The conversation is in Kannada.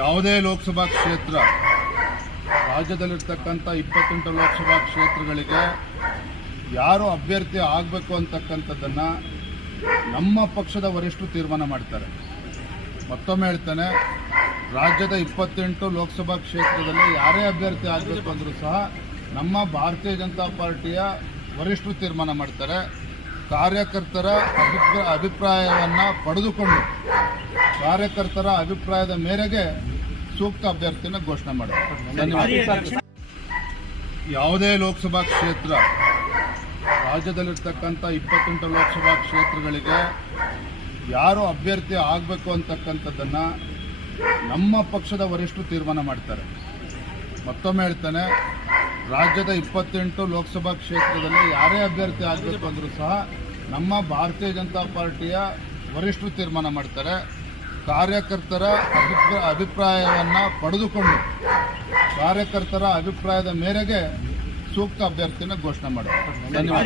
ಯಾವುದೇ ಲೋಕಸಭಾ ಕ್ಷೇತ್ರ, ರಾಜ್ಯದಲ್ಲಿರ್ತಕ್ಕಂಥ ಇಪ್ಪತ್ತೆಂಟು ಲೋಕಸಭಾ ಕ್ಷೇತ್ರಗಳಿಗೆ ಯಾರು ಅಭ್ಯರ್ಥಿ ಆಗಬೇಕು ಅಂತಕ್ಕಂಥದ್ದನ್ನು ನಮ್ಮ ಪಕ್ಷದ ವರಿಷ್ಠರು ತೀರ್ಮಾನ ಮಾಡ್ತಾರೆ. ಮತ್ತೊಮ್ಮೆ ಹೇಳ್ತಾನೆ, ರಾಜ್ಯದ ಇಪ್ಪತ್ತೆಂಟು ಲೋಕಸಭಾ ಕ್ಷೇತ್ರದಲ್ಲಿ ಯಾರೇ ಅಭ್ಯರ್ಥಿ ಆಗಬೇಕು ಅಂದರೂ ಸಹ ನಮ್ಮ ಭಾರತೀಯ ಜನತಾ ಪಾರ್ಟಿಯ ವರಿಷ್ಠರು ತೀರ್ಮಾನ ಮಾಡ್ತಾರೆ. ಕಾರ್ಯಕರ್ತರ ಅಭಿಪ್ರಾಯ ಅಭಿಪ್ರಾಯವನ್ನು ಪಡೆದುಕೊಂಡು ಕಾರ್ಯಕರ್ತರ ಅಭಿಪ್ರಾಯದ ಮೇರೆಗೆ ಸೂಕ್ತ ಅಭ್ಯರ್ಥಿನ ಘೋಷಣೆ ಧನ್ಯವಾದ ಯಾವುದೇ ಲೋಕಸಭಾ ಕ್ಷೇತ್ರ, ರಾಜ್ಯದಲ್ಲಿರ್ತಕ್ಕಂಥ ಇಪ್ಪತ್ತೆಂಟು ಲೋಕಸಭಾ ಕ್ಷೇತ್ರಗಳಿಗೆ ಯಾರು ಅಭ್ಯರ್ಥಿ ಆಗಬೇಕು ಅಂತಕ್ಕಂಥದ್ದನ್ನು ನಮ್ಮ ಪಕ್ಷದ ವರಿಷ್ಠರು ತೀರ್ಮಾನ ಮಾಡ್ತಾರೆ. ಮತ್ತೊಮ್ಮೆ ಹೇಳ್ತಾನೆ, ರಾಜ್ಯದ ಇಪ್ಪತ್ತೆಂಟು ಲೋಕಸಭಾ ಕ್ಷೇತ್ರದಲ್ಲಿ ಯಾರೇ ಅಭ್ಯರ್ಥಿ ಆಗಬೇಕು ಅಂದರೂ ಸಹ ನಮ್ಮ ಭಾರತೀಯ ಜನತಾ ಪಾರ್ಟಿಯ ವರಿಷ್ಠರು ತೀರ್ಮಾನ ಮಾಡ್ತಾರೆ. ಕಾರ್ಯಕರ್ತರ ಅಭಿಪ್ರಾಯ ಅಭಿಪ್ರಾಯವನ್ನು ಪಡೆದುಕೊಂಡು ಕಾರ್ಯಕರ್ತರ ಅಭಿಪ್ರಾಯದ ಮೇರೆಗೆ ಸೂಕ್ತ ಅಭ್ಯರ್ಥಿನ ಘೋಷಣೆ ಧನ್ಯವಾದ.